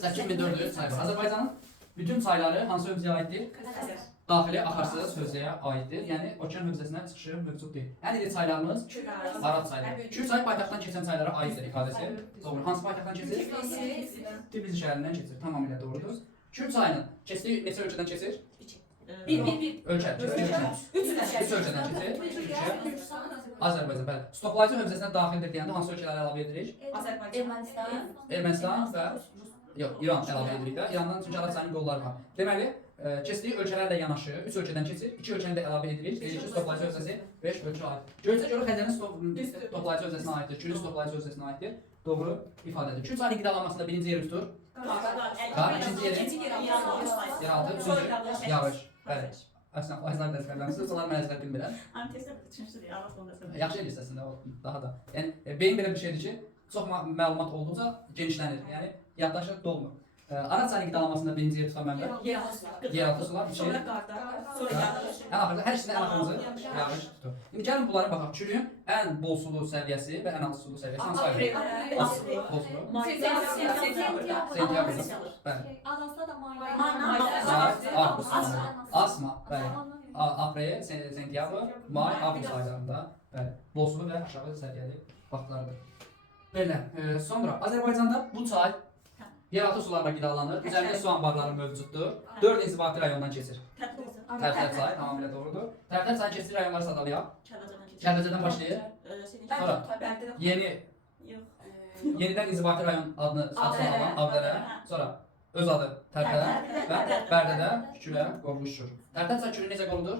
8400 çay var. Azərbaycanın bütün çayları hansı hövzəyə aiddir? Daxili axarsız hövzəyə aiddir. Yəni okean hövzəsinə çıxışı mövcud deyil. Ən iri çaylarımız Araz çayları. Kür çayı paytaxtdan keçən çaylara aiddir ifadəsi. Doğru. Hansı paytaxtdan keçir? Tbilisi şəhərindən keçir. Tamamilə doğrudur. Kür çayının keçdiyi neçə ölkədən keçir? Ölkə. Keçdiyi ölkə. 3 ölkədən keçir. Türkiyə, Azərbaycan. Bəli. Stoplayıcı hövzəsinə daxildir deyəndə hansı ölkələri əlavə edirik? Ermənistan və yox, İran əlavə edirik də. İrandan çünki Araz çayının qolları var. Deməli, keçdiyi ölkələrlə yanaşı 3 ölkədən keçir. 2 ölkəni də əlavə edirik. Deyirik ki, stoplayıcı hövzəsi 5 ölkə aid. Göyçə görə Xəzərin stoplayıcı hövzəsinə aiddir. Kürün stoplayıcı hövzəsinə aiddir. Doğru ifadədir. Kür çayının qidalanmasında birinci yeri tutur. Qar, ikinci yeri yeraltı, üçüncü yağış. Bəli. Əslən, o əzlər dəstəkləmişsiniz, onlar mən əzlər bilmirəm. Yaxşı edirsən əslində, daha da. Yəni, beyin belə bir şeydir ki, çox məlumat olduqca genişlənir, yəni yaddaşı dolmur. Araz çayının qidalanmasında birinci yer tutan mənbə? Yeraltı sular, iki. Sonra ən axırda, hər ikisində ən axırıncı yağış tutur. İndi gəlin bunlara baxaq. Kürün ən bol sulu səviyyəsi və ən az sulu səviyyəsi hansı aydır? Bol sulu. Sentyabrda. Bəli. Asma, bəli. Aprel, sentyabr, may, avqust aylarında bəli. Bol sulu və aşağı səviyyəli vaxtlardır. Belə, sonra Azərbaycanda bu çay yeraltı sularla qidalanır. Üzərində su anbarları mövcuddur. 4 inzibati rayondan keçir. Tərtər çayı, tamamilə doğrudur. Tərtər çayı keçdiyi rayonları sadalayaq. Kəlbəcədən başlayır. Sonra yenidən inzibati rayon adını sadılan Ağdərə. Sonra öz adı Tərtər və Bərdədə Kürə qovuşur. Tərtər çayı Kürü necə qoludur?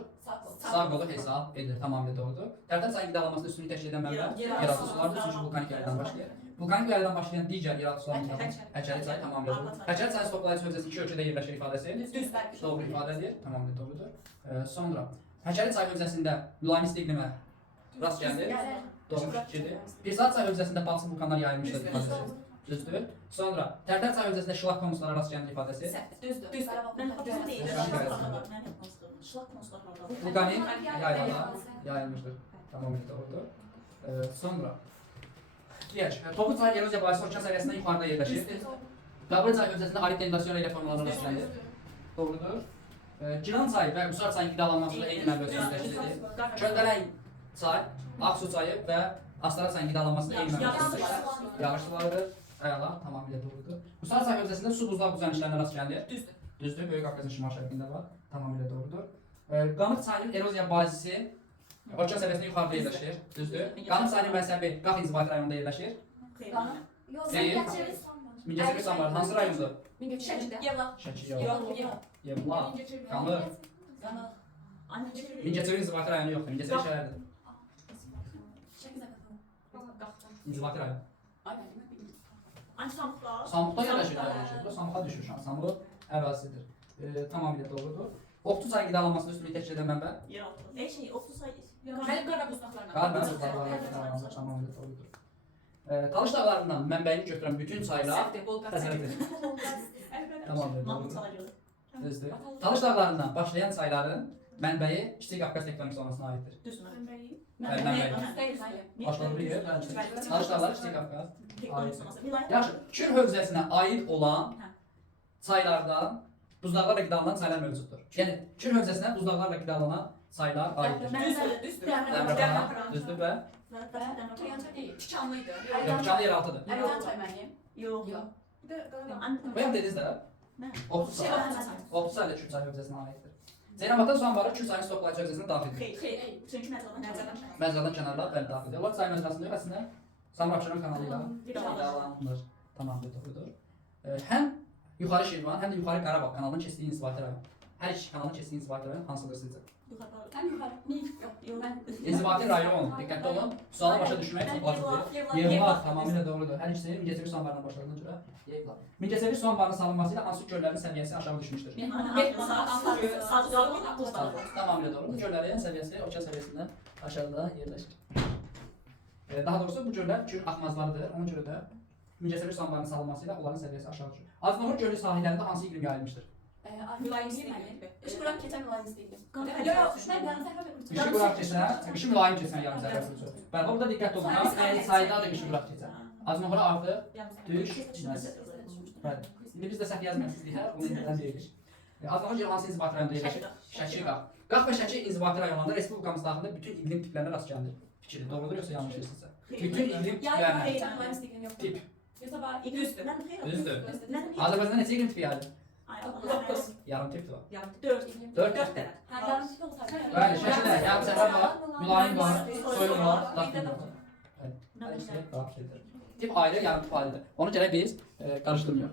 Sağ qolu hesab edilir, tamamilə doğrudur. Tərtər çayının qidalanmasında üstünlük təşkil edən mənbə yeraltı sulardır, çünki vulkanik yerlərdən başlayır. Vulkanik yerlərdən başlayan digər yeraltı suların Həkəri çayı tamamilə doğrudur. Həkəri çayı stoplayıcı hövzəsi 2 ölkədə yerləşir ifadəsi. Doğru ifadədir, tamamilə doğrudur. Sonra Həkəri çayı hövzəsində mülayim isti iqlimə rast gəlir. Doğru fikirdir. Pirsat çayı hövzəsində balıqsız vulkanlar yayılmışdır ifadəsi. Düzdür. Sonra Tərtər çayı hövzəsində şılaq konuslara rast gəlir ifadəsi. Vulkanik yayılmışdır. Tamamilə doğrudur. Sonra deyək, Toxu çayı erozya bahisi okean səviyyəsindən yuxarıda yerləşir. Qabri çayı hövzəsində arid denudasiyon ilə formalarına rast gəlir. Doğrudur. Gilan çayı və Usar çayının qidalanmasında eyni mənbə özünü təşkil edir. Köndələn çay, Ağsu çayı və Astara çayının qidalanmasında eyni mənbə özünü təşkil edir. Yağış sularıdır. Əla, tamamilə doğrudur. Usar çayı hövzəsində su buzlaq düzənişlərinə rast gəlir. Düzdür, Böyük Qafqazın şimal şərqində var. Tamamilə doğrudur. Qamıq çayının erozya bazisi okean səviyyəsində yuxarıda yerləşir. Düzdür. Qamıq çayının mənsəbi Qax inzibati rayonunda yerləşir. Mingəçevir Samar hansı rayondur? Şəki, Yevlax, Qamıq. Mingəçevir inzibati rayonu yoxdur, Mingəçevir şəhərdir. İnzibati rayon. Samukda yerləşir. Bu Samuqa düşür şu an. Samuk ərazisidir. Tamamilə doğrudur. Oxtu çayı qidalanmasında üstünlük təşkil edən mənbə? Oxtu çayı. Qarabağ tamamilə doğrudur. Talış dağlarından mənbəyini götürən bütün çaylar Xəzərdir. Tamamilə doğrudur. Düzdür. Talış dağlarından başlayan çayların mənbəyi Kiçik Qafqaz tektonik zonasına aiddir. Mənbəyi. Başladığı yer. Talış dağları Kiçik Qafqaz. Yaxşı, Kür hövzəsinə aid olan çaylardan buzlaqlarla qidalanan çaylar mövcuddur. Yəni Kür hövzəsinə buzlaqlarla qidalanan çaylar aiddir. Düzdür və Tikanlıydı. Tikanlı yeraltıdır. Yox. Bayaq dediniz də. Oxtu çayı. Oxtu çayı da Kür çayı hövzəsinə aiddir. Zeynəbadda su anbarı Kür çayının stoplayıcı hövzəsinə daxildir. Məcradan kənarlar bəli daxildir. Onlar çay məcrasında yox, əslində Samur Abşeron kanalıyla qidalanır. Tamamilə doğrudur. Həm yuxarı Şirvan, həm də yuxarı Qarabağ kanalının keçdiyi inzibati rayon. Hər iki kanalın keçdiyi inzibati rayon hansıdır sizcə? İnzibati rayon, diqqətli olun. Sualı başa düşmək çox lazımdır. Yevlax tamamilə doğrudur. Hər ikisi Mingəçevir su anbarından başladığına görə Yevlax. Mingəçevir su anbarının salınmasıyla hansı göllərin səviyyəsi aşağı düşmüşdür? Tamamilə doğrudur. Göllərin səviyyəsi okean səviyyəsindən aşağıda yerləşir. Daha doğrusu bu göllər Kür axmazlarıdır. Ona görə də Mingəçevir su anbarının salınmasıyla onların səviyyəsi aşağı düşür. Aznoğur gölü sahillərində hansı iqlim yayılmışdır? Qışı quraq keçən mülayim iqlim. Qışı mülayim keçən yarım zərrə sürücü. Bəli, burada diqqətli olun. Sayda da qışı quraq keçən. Aznoğura artı düşməz. Bəli. İndi biz də səhv yazmıyoruz deyə, bunu indidən deyirik. Azərbaycan Şəhəri hansı inzibati rayonda yerləşir? Şəki Qax. Qax və Şəki inzibati rayonlarında Respublikamız daxilində bütün iqlim tiplərinə rast gəlinir. Fikri doğrudur yoxsa yanlışdırsa? Bütün iqlim Yani tiplərinə. geçen mühendisliğim yok. Tip. Yoksa var. Düzdür. Mən xeyr. Düzdür. Mən Azərbaycanda neçə iqlim tipi yayılır? Ay, Dokuz. Yarım tipdir o. 4. 4 4 tipdir. dənə. Ha, yanlışlıkla olsaydı. Bəli, Şəkidə yarım səfər var, mülayim var, soyuq var, daxil var. Nə Tip ayrı, yarım tip ayrıdır. Onu gərək biz qarışdırmayaq.